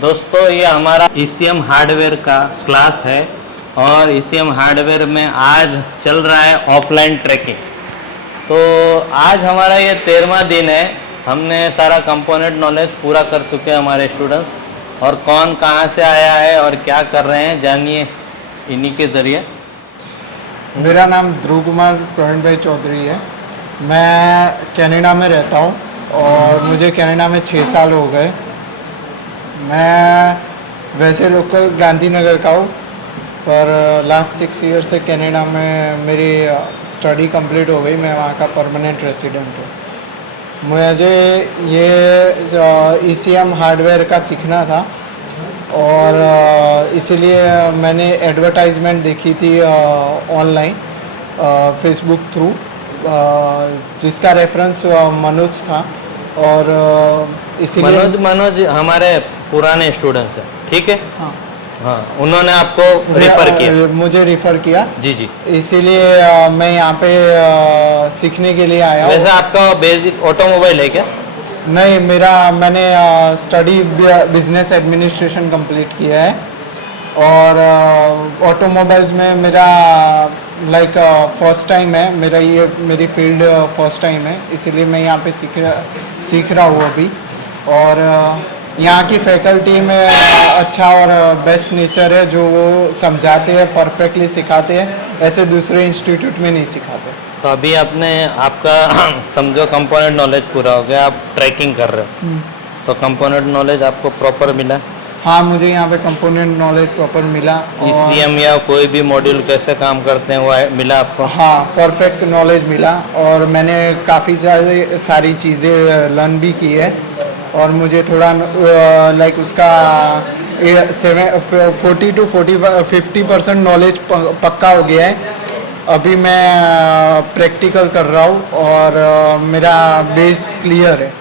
दोस्तों ये हमारा ECM हार्डवेयर का क्लास है और ECM हार्डवेयर में आज चल रहा है ऑफलाइन ट्रैकिंग। तो आज हमारा ये 13वां दिन है। हमने सारा कंपोनेंट नॉलेज पूरा कर चुके हैं हमारे स्टूडेंट्स, और कौन कहाँ से आया है और क्या कर रहे हैं जानिए इन्हीं के ज़रिए। मेरा नाम ध्रुव कुमार प्रवीण भाई चौधरी है। मैं कनाडा में रहता हूँ और मुझे कनाडा में 6 साल हो गए। मैं वैसे लोकल गांधीनगर का हूँ, पर लास्ट 6 ईयर से कनाडा में मेरी स्टडी कंप्लीट हो गई। मैं वहाँ का परमानेंट रेसिडेंट हूँ। मुझे ये ECM हार्डवेयर का सीखना था और इसीलिए मैंने एडवर्टाइजमेंट देखी थी ऑनलाइन फेसबुक थ्रू, जिसका रेफरेंस मनोज था। और इसीलिए मनोज हमारे पुराने स्टूडेंट्स हैं, ठीक है। हाँ हाँ, उन्होंने आपको रेफर किया, मुझे रेफर किया। जी जी। इसीलिए मैं यहाँ पे सीखने के लिए आया हूँ। वैसे आपका बेसिक ऑटोमोबाइल है क्या? नहीं, मैंने स्टडी बिजनेस एडमिनिस्ट्रेशन कंप्लीट किया है और ऑटोमोबाइल्स में मेरा फर्स्ट टाइम है। मेरी फील्ड फर्स्ट टाइम है, इसीलिए मैं यहाँ पे सीख रहा हूँ अभी। और यहाँ की फैकल्टी में अच्छा और बेस्ट नेचर है, जो वो समझाते हैं, परफेक्टली सिखाते हैं। ऐसे दूसरे इंस्टीट्यूट में नहीं सिखाते। तो अभी आपका समझो कंपोनेंट नॉलेज पूरा हो गया, आप ट्रैकिंग कर रहे हो, तो कंपोनेंट नॉलेज आपको प्रॉपर मिला? हाँ, मुझे यहाँ पे कंपोनेंट नॉलेज प्रॉपर मिला। ECM या कोई भी मॉड्यूल कैसे काम करते हैं वो मिला आपको? हाँ, परफेक्ट नॉलेज मिला और मैंने काफ़ी सारी चीज़ें लर्न भी की है। और मुझे थोड़ा उसका 40 to 50% नॉलेज पक्का हो गया है। अभी मैं प्रैक्टिकल कर रहा हूँ और मेरा बेस क्लियर है।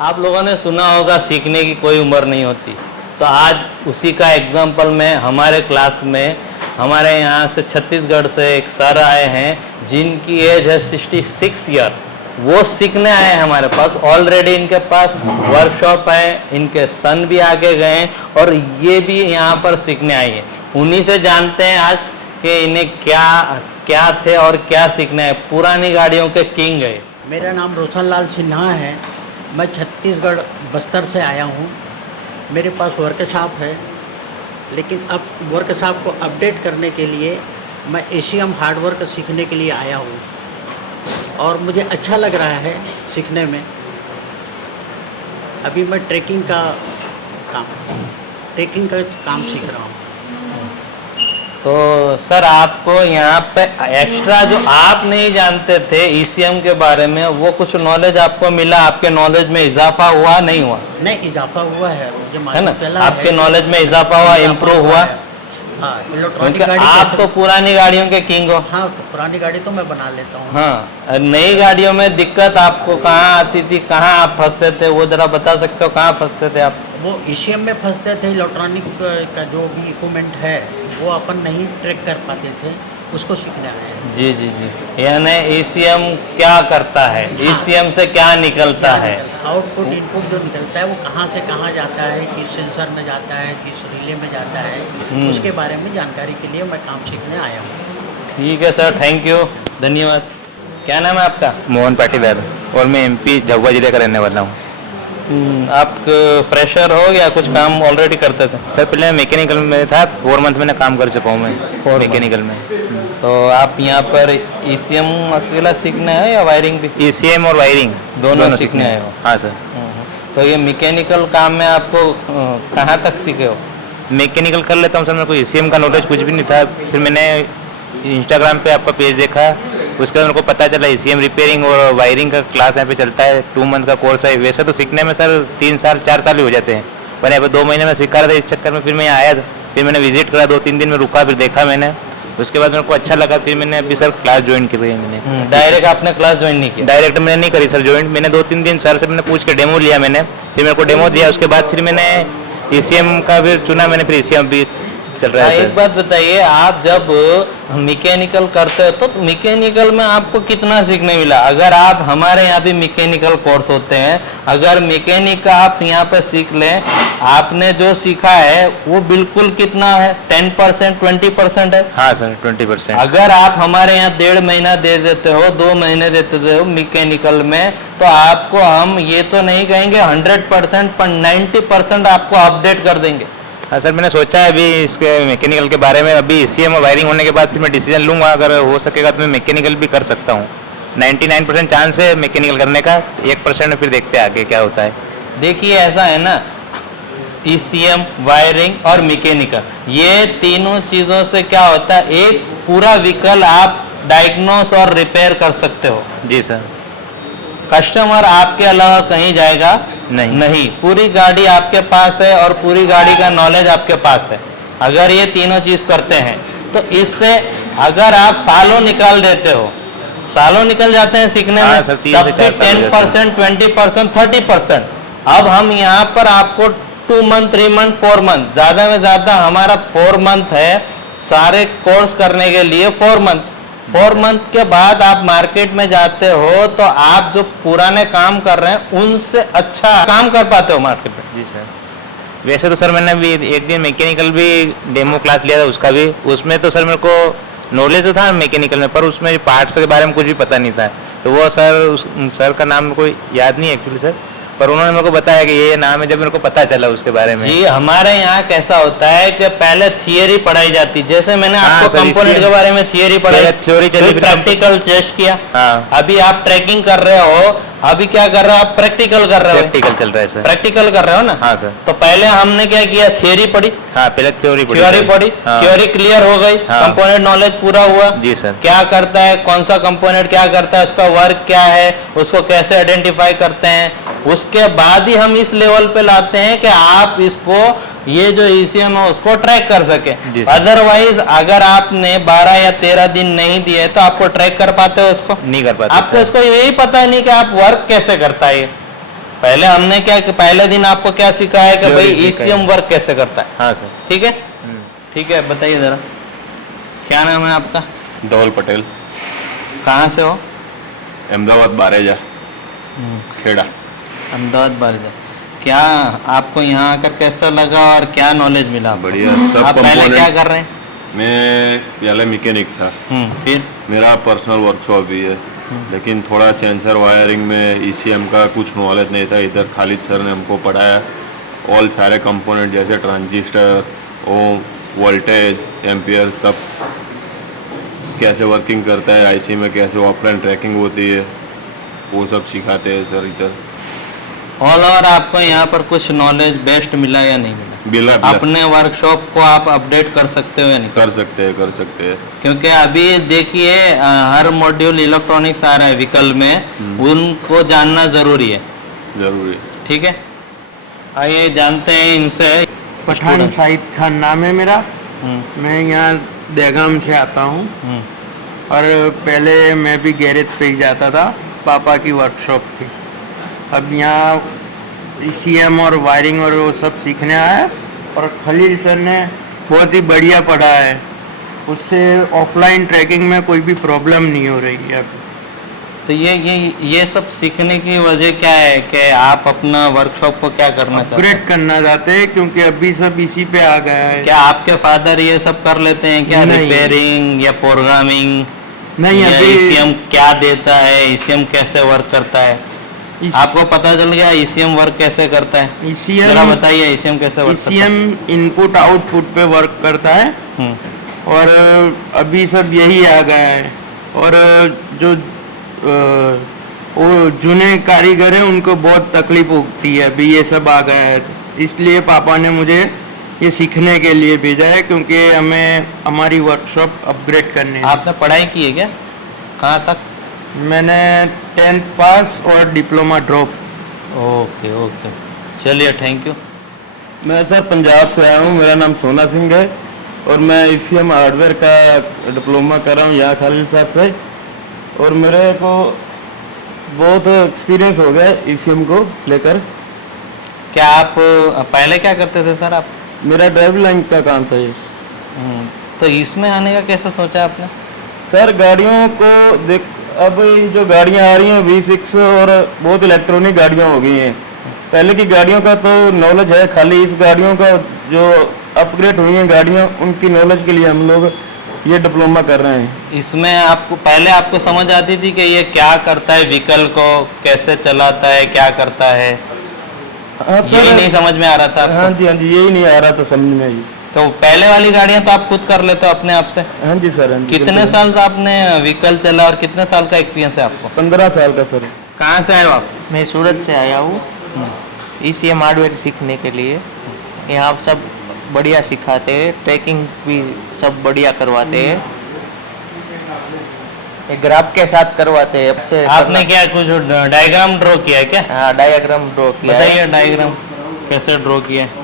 आप लोगों ने सुना होगा सीखने की कोई उम्र नहीं होती, तो आज उसी का एग्जाम्पल में हमारे क्लास में हमारे यहाँ से छत्तीसगढ़ से एक सर आए हैं जिनकी एज है 66 ईयर। वो सीखने आए हैं हमारे पास। ऑलरेडी इनके पास वर्कशॉप है, इनके सन भी आगे गए हैं और ये भी यहाँ पर सीखने आई है। उन्हीं से जानते हैं आज कि इन्हें क्या थे और क्या सीखना है। पुरानी गाड़ियों के किंग है। मेरा नाम रोशन लाल सिन्हा है। मैं छत्तीसगढ़ बस्तर से आया हूँ। मेरे पास वर्कशॉप है, लेकिन अब वर्कशॉप को अपडेट करने के लिए मैं ECM हार्डवेयर सीखने के लिए आया हूँ और मुझे अच्छा लग रहा है सीखने में। अभी मैं ट्रैकिंग का काम सीख रहा हूँ। तो सर आपको यहाँ पे एक्स्ट्रा जो आप नहीं जानते थे ECM के बारे में, वो कुछ नॉलेज आपको मिला? आपके नॉलेज में इजाफा हुआ नहीं हुआ? नहीं, इजाफा हुआ है, मुझे है ना? चला आपके है। नॉलेज में इजाफा हुआ, इम्प्रूव हुआ। हाँ, क्योंकि आप तो पुरानी गाड़ियों के किंग हो। हाँ, तो पुरानी गाड़ी तो मैं बना लेता हूँ। हाँ, नई गाड़ियों में दिक्कत आपको कहाँ आती थी, कहाँ आप फंसते थे, वो जरा बता सकते हो? कहाँ फंसते थे आप? वो ECM में फंसते थे। इलेक्ट्रॉनिक का जो भी इक्विपमेंट है वो अपन नहीं ट्रैक कर पाते थे, उसको सीखने आए हैं। जी जी जी। यानी ECM क्या करता है, हाँ, ECM से क्या निकलता है, आउटपुट इनपुट जो निकलता है वो कहाँ से कहाँ जाता है, किस सेंसर में जाता है, किस रिले में जाता है, उसके बारे में जानकारी के लिए मैं काम सीखने आया हूँ। ठीक है सर, थैंक यू, धन्यवाद। क्या नाम है आपका? मोहन पाटीदार, और मैं MP झाबुआ जिले का रहने वाला हूँ। आप फ्रेशर हो या कुछ काम ऑलरेडी करते थे? सर पहले मैं मैकेनिकल में था, 4 मंथ मैंने काम कर चुका हूँ मैं मैकेनिकल में। तो आप यहाँ पर ECM अकेला सीखना है या वायरिंग भी? ECM और वायरिंग दोनों सीखने आए हो? हाँ सर। तो ये मैकेनिकल काम में आपको कहाँ तक सीखे हो? मैकेनिकल कर लेता हूँ सर, मेरे को ECM का नॉलेज कुछ भी नहीं था। फिर मैंने इंस्टाग्राम पे आपका पेज देखा, उसके बाद मेरे को पता चला ECM रिपेयरिंग और वायरिंग का क्लास यहाँ पे चलता है। 2 मंथ का कोर्स है। वैसे तो सीखने में सर 3 साल 4 साल ही हो जाते हैं, पर यहाँ पे 2 महीने में सीखा रहा था। इस चक्कर में फिर मैं यहाँ आया था, फिर मैंने विजिट करा, 2-3 दिन में रुका, फिर देखा मैंने, उसके बाद मेरे को अच्छा लगा। फिर मैंने अभी सर क्लास ज्वाइन की है मैंने। डायरेक्ट आपने क्लास ज्वाइन नहीं की? डायरेक्ट मैंने नहीं करी सर ज्वाइन। मैंने 2-3 दिन सर से मैंने पूछ के डेमो लिया मैंने, फिर मेरे को डेमो दिया। उसके बाद फिर मैंने ECM का भी चुना मैंने, फिर ECM भी चल रहा है एक सर। बात बताइए, आप जब मैकेनिकल करते हो तो मैकेनिकल में आपको कितना सीखने मिला? अगर आप हमारे यहाँ भी मैकेनिकल कोर्स होते हैं, अगर मैकेनिक का आप यहाँ पे सीख लें, आपने जो सीखा है वो बिल्कुल कितना है, 10% 20% है। हाँ सर 20%। अगर आप हमारे यहाँ 1.5 महीना दे देते हो, 2 महीने देते हो मैकेनिकल में, तो आपको हम ये तो नहीं कहेंगे 100%, पर 90% आपको अपडेट कर देंगे। हाँ सर, मैंने सोचा है अभी इसके मैकेनिकल के बारे में, अभी ईसीएम और वायरिंग होने के बाद फिर मैं डिसीजन लूँगा, अगर हो सकेगा तो मैं मैकेनिकल भी कर सकता हूँ। 99% चांस है मैकेनिकल करने का, 1% में फिर देखते हैं आगे क्या होता है। देखिए ऐसा है ना, ईसीएम, वायरिंग और मैकेनिकल, ये तीनों चीज़ों से क्या होता है, एक पूरा व्हीकल आप डायग्नोस और रिपेयर कर सकते हो। जी सर। कस्टमर आपके अलावा कहीं जाएगा नहीं। पूरी गाड़ी आपके पास है और पूरी गाड़ी का नॉलेज आपके पास है। अगर ये तीनों चीज करते हैं तो इससे अगर आप सालों निकाल देते हो, सालों निकल जाते हैं सीखने हाँ में, सर, 3 से 4 साल हो जाते 10%, 20%, 30%। अब हम यहाँ पर आपको 2 मंथ, 3 मंथ, 4 मंथ, ज्यादा में ज्यादा हमारा 4 मंथ है सारे कोर्स करने के लिए। 4 मंथ, 4 मंथ के बाद आप मार्केट में जाते हो तो आप जो पुराने काम कर रहे हैं उनसे अच्छा काम कर पाते हो मार्केट में। जी सर। वैसे तो सर मैंने अभी एक दिन मैकेनिकल भी डेमो क्लास लिया था, उसका भी, उसमें तो सर मेरे को नॉलेज तो था मैकेनिकल में, पर उसमें पार्ट्स के बारे में कुछ भी पता नहीं था। तो वो सर का नाम मेरे को याद नहीं है एक्चुअली सर, पर उन्होंने मेरे को बताया कि ये नाम है, जब मेरे को पता चला उसके बारे में। जी, हमारे यहाँ कैसा होता है कि पहले थियरी पढ़ाई जाती है, जैसे मैंने हाँ, आपको सर, कंपोनेंट इसलिए के बारे में थियरी पढ़ाई, थ्योरी चली, फिर प्रैक्टिकल टेस्ट किया। हाँ। अभी आप ट्रैकिंग कर रहे हो, अभी क्या कर रहे हो आप, प्रैक्टिकल कर रहे हो। प्रैक्टिकल चल रहा है सर। प्रैक्टिकल कर रहे हो ना। हाँ सर। तो पहले हमने क्या किया, थियरी पढ़ी, हाँ पहले थ्योरी पढ़ी, थ्योरी क्लियर हो गई, हाँ। कंपोनेंट नॉलेज पूरा हुआ। जी सर। क्या करता है, कौन सा कंपोनेंट क्या करता है, उसका वर्क क्या है, उसको कैसे आइडेंटिफाई करते हैं, उसके बाद ही हम इस लेवल पे लाते हैं कि आप इसको, ये जो ईसीएम है उसको ट्रैक कर सके। जी सर। अदरवाइज अगर आपने 12 या 13 दिन नहीं दिए तो आपको ट्रैक कर पाते हो उसको? नहीं कर पाते आपको सर। इसको यही पता नहीं कि आप वर्क कैसे करता है। पहले हमने क्या कि पहले दिन आपको क्या सिखाया है कि Theory भाई सिखाई। ईसीएम वर्क कैसे करता है। हाँ सर। ठीक है, ठीक है, बताइए जरा, क्या नाम है आपका? धवल पटेल, कहाँ से हो? अहमदाबाद बारेजा, खेड़ा। अहमदाबाद बारजा। क्या आपको यहाँ आकर कैसा लगा और क्या नॉलेज मिला आपको? बढ़िया, सब आप पहले component- क्या कर रहे हैं? मैं पहले मैकेनिक था, फिर मेरा पर्सनल वर्कशॉप भी है, लेकिन थोड़ा सेंसर वायरिंग में ईसीएम का कुछ नॉलेज नहीं था। इधर खालिद सर ने हमको पढ़ाया, ऑल सारे कंपोनेंट जैसे ट्रांजिस्टर, ओम, वोल्टेज, एम्पियर, सब कैसे वर्किंग करता है, आईसी में कैसे ऑफलाइन ट्रैकिंग होती है, वो सब सिखाते हैं सर इधर। ऑल ओवर आपको यहाँ पर कुछ नॉलेज बेस्ट मिला या नहीं मिला? बिला बिला अपने वर्कशॉप को आप अपडेट कर सकते हो या नहीं? कर सकते हैं, कर सकते हैं। क्योंकि अभी देखिए हर मॉड्यूल इलेक्ट्रॉनिक्स आ रहा है व्हीकल में, उनको जानना जरूरी है। जरूरी। ठीक है, आइए जानते हैं इनसे। पठान Student। साहिद खान नाम है मेरा। हम्म, मैं यहाँ दहगाम से आता हूँ हम्म, और पहले मैं भी गैरेज पे ही जाता था, पापा की वर्कशॉप थी। अब यहाँ ईसीएम और वायरिंग और वो सब सीखने आया और खलील सर ने बहुत ही बढ़िया पढ़ा है, उससे ऑफलाइन ट्रैकिंग में कोई भी प्रॉब्लम नहीं हो रही है अभी। तो ये सब सीखने की वजह क्या है कि आप अपना वर्कशॉप को क्या करना चाहते हैं? अपग्रेड करना चाहते हैं क्योंकि अभी सब इसी पे आ गया है। क्या आपके फादर ये सब कर लेते हैं क्या, नहीं। रिपेयरिंग या प्रोग्रामिंग? नहीं, या अभी ईसीएम क्या देता है, ईसीएम कैसे वर्क करता है? आपको पता चल गया ईसीएम वर्क कैसे करता है? जरा ईसीएम बताइए ईसीएम कैसे वर्क करता है? ईसीएम इनपुट आउटपुट पे वर्क करता है हम्म, और अभी सब यही आ गया है। और जो वो जूने कारीगर हैं उनको बहुत तकलीफ होती है, अभी ये सब आ गया है, इसलिए पापा ने मुझे ये सीखने के लिए भेजा है क्योंकि हमें हमारी वर्कशॉप अपग्रेड करनी है। आपने पढ़ाई की है क्या, कहाँ तक? मैंने 10th पास और डिप्लोमा ड्रॉप। ओके ओके, चलिए थैंक यू। मैं सर पंजाब से आया हूँ, मेरा नाम सोना सिंह है और मैं ईसीएम हार्डवेयर का डिप्लोमा कर रहा हूँ यहाँ खालिद सर से। और मेरे को बहुत एक्सपीरियंस हो गया ईसीएम को लेकर। क्या आप पहले क्या करते थे सर आप? मेरा ड्राइविंग लाइन का काम था ये। तो इसमें आने का कैसे सोचा आपने? सर गाड़ियों को देख, अब ये जो गाड़ियां आ रही हैं V6 और बहुत इलेक्ट्रॉनिक गाड़ियां हो गई हैं। पहले की गाड़ियों का तो नॉलेज है, खाली इस गाड़ियों का जो अपग्रेड हुई हैं गाड़ियां, उनकी नॉलेज के लिए हम लोग ये डिप्लोमा कर रहे हैं। इसमें आपको पहले आपको समझ आती थी कि ये क्या करता है, व्हीकल को कैसे चलाता है, क्या करता है, हाँ यही नहीं समझ में आ रहा था आपको? हाँ जी, यही नहीं आ रहा था समझ में। ये तो पहले वाली गाड़ियां तो आप खुद कर लेते हो अपने आप से? हाँ जी सर, हाँ जी। कितने बिल्कुल। साल से आपने व्हीकल चला और कितने साल का एक्सपीरियंस है आपको? 15 साल का सर। कहाँ से आए हो आप? मैं सूरत से आया हूँ ECM हार्डवेयर सीखने के लिए। यहाँ सब बढ़िया सिखाते हैं, ट्रैकिंग भी सब बढ़िया करवाते हैं, ग्राफ के साथ करवाते हैं अच्छे। आपने क्या कुछ डायग्राम ड्रॉ किया है क्या? हाँ, डायग्राम ड्रॉ किया है। बताइए डायग्राम कैसे ड्रॉ किया है।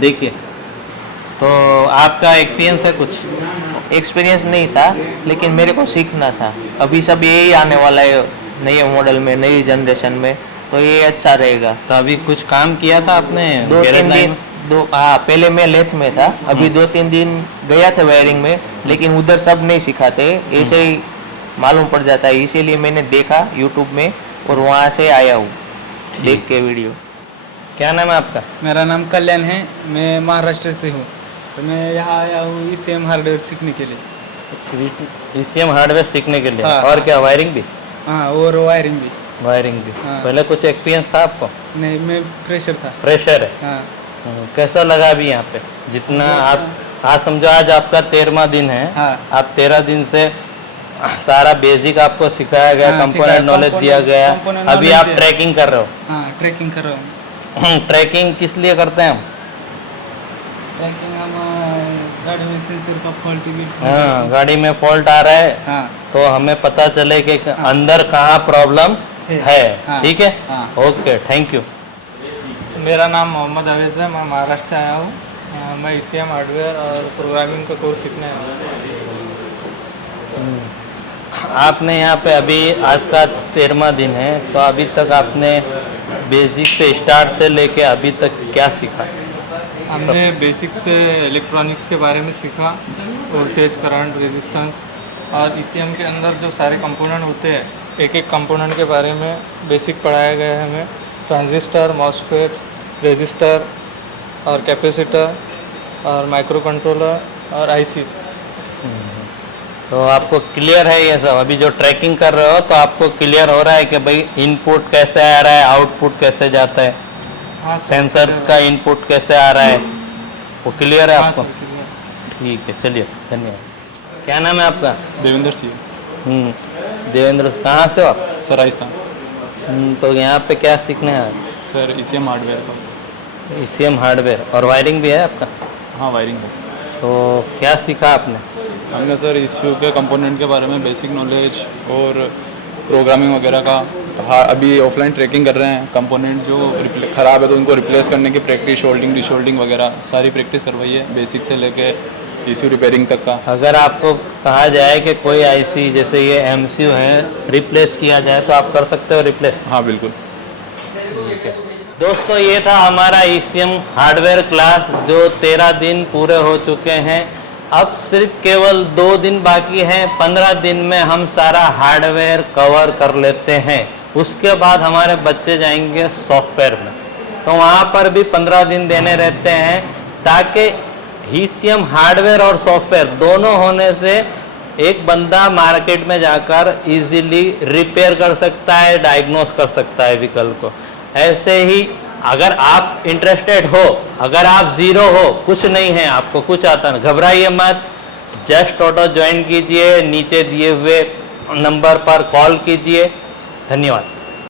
देखिए, तो आपका एक्सपीरियंस है कुछ? एक्सपीरियंस नहीं था, लेकिन मेरे को सीखना था। अभी सब यही आने वाला है नए मॉडल में, नई जनरेशन में, तो ये अच्छा रहेगा। तो अभी कुछ काम किया था आपने? 2-3 दिन हाँ, पहले मैं लेथ में था, अभी 2-3 दिन गया था वायरिंग में, लेकिन उधर सब नहीं सिखाते, ऐसे ही मालूम पड़ जाता है, इसीलिए मैंने देखा यूट्यूब में और वहाँ से आया हूँ देख के वीडियो। क्या नाम है आपका? मेरा नाम कल्याण है, मैं महाराष्ट्र से हूँ। तो मैं यहाँ आया हूँ ECM हार्डवेयर सीखने के लिए। ECM हार्डवेयर सीखने के लिए? हाँ। और क्या, वायरिंग भी? हाँ, और वायरिंग भी। वायरिंग भी। हाँ। पहले कुछ एक्सपीरियंस था आपको? नहीं, मैं फ्रेशर था। फ्रेशर है। हाँ, कैसा लगा अभी यहाँ पे? जितना आप आज समझो, आज आपका 13वां दिन है। हाँ। आप 13 दिन से सारा बेसिक आपको सिखाया गया, हाँ, कंपोनेंट सिखाया, नॉलेज दिया गया। component अभी knowledge आप दिया। ट्रैकिंग कर रहे हो। हाँ, ट्रैकिंग कर रहा हूँ। ट्रैकिंग किस लिए करते हैं हम? ट्रैकिंग हम गाड़ी में सेंसर का फॉल्ट भी। हाँ, गाड़ी में फॉल्ट आ रहा है हाँ, तो हमें पता चले कि अंदर कहाँ प्रॉब्लम है। हाँ। ठीक है, हाँ। Okay, thank you. मेरा नाम मोहम्मद अवेज़ है, मैं महाराष्ट्र से आया हूँ। मैं ECM हार्डवेयर और प्रोग्रामिंग का कोर्स सीखने आया हूँ। आपने यहाँ पे अभी आज का 13वां दिन है, तो अभी तक आपने बेसिक से स्टार्ट से लेके अभी तक क्या सीखा? हमने बेसिक से इलेक्ट्रॉनिक्स के बारे में सीखा, वोल्टेज, करंट, रेजिस्टेंस, और ECM के अंदर जो सारे कंपोनेंट होते हैं, एक एक कंपोनेंट के बारे में बेसिक पढ़ाया गया है हमें। ट्रांजिस्टर, मॉसफेट, रेजिस्टर और कैपेसिटर और माइक्रो कंट्रोलर और IC। तो आपको क्लियर है ये सब? अभी जो ट्रैकिंग कर रहे हो तो आपको क्लियर हो रहा है कि भाई इनपुट कैसे आ रहा है, आउटपुट कैसे जाता है, हाँ, सेंसर का इनपुट कैसे आ रहा है, वो क्लियर है हाँ, आपको? Sir, clear। ठीक है, चलिए, धन्यवाद। क्या नाम है आपका? देवेंद्र सिंह। देवेंद्र, कहाँ से हो आप? सर राजस्थान। तो यहाँ पे क्या सीखने आए? सर ECM हार्डवेयर का। ECM हार्डवेयर और वायरिंग भी है आपका? हाँ, वायरिंग है सर। तो क्या सीखा आपने? हमने सर ECU के कंपोनेंट के बारे में बेसिक नॉलेज और प्रोग्रामिंग वगैरह का। हाँ, अभी ऑफलाइन ट्रैकिंग कर रहे हैं। कंपोनेंट जो ख़राब है तो उनको रिप्लेस करने की प्रैक्टिस, शोल्डिंग, डिशोल्डिंग वगैरह सारी प्रैक्टिस करवाई है, बेसिक से लेके ECU रिपेयरिंग तक का। अगर आपको कहा जाए कि कोई IC जैसे ये MCU है रिप्लेस किया जाए तो आप कर सकते हो रिप्लेस? हाँ, बिल्कुल। दोस्तों, ये था हमारा ECM हार्डवेयर क्लास, जो 13 दिन पूरे हो चुके हैं। अब सिर्फ केवल 2 दिन बाकी हैं। 15 दिन में हम सारा हार्डवेयर कवर कर लेते हैं। उसके बाद हमारे बच्चे जाएंगे सॉफ्टवेयर में, तो वहाँ पर भी 15 दिन देने रहते हैं, ताकि ECM हार्डवेयर और सॉफ्टवेयर दोनों होने से एक बंदा मार्केट में जाकर इजीली रिपेयर कर सकता है, डायग्नोस कर सकता है व्हीकल को। ऐसे ही अगर आप इंटरेस्टेड हो, अगर आप ज़ीरो हो, कुछ नहीं है, आपको कुछ आता नहीं, घबराइए मत। जस्ट ऑटो ज्वाइन कीजिए, नीचे दिए हुए नंबर पर कॉल कीजिए। धन्यवाद।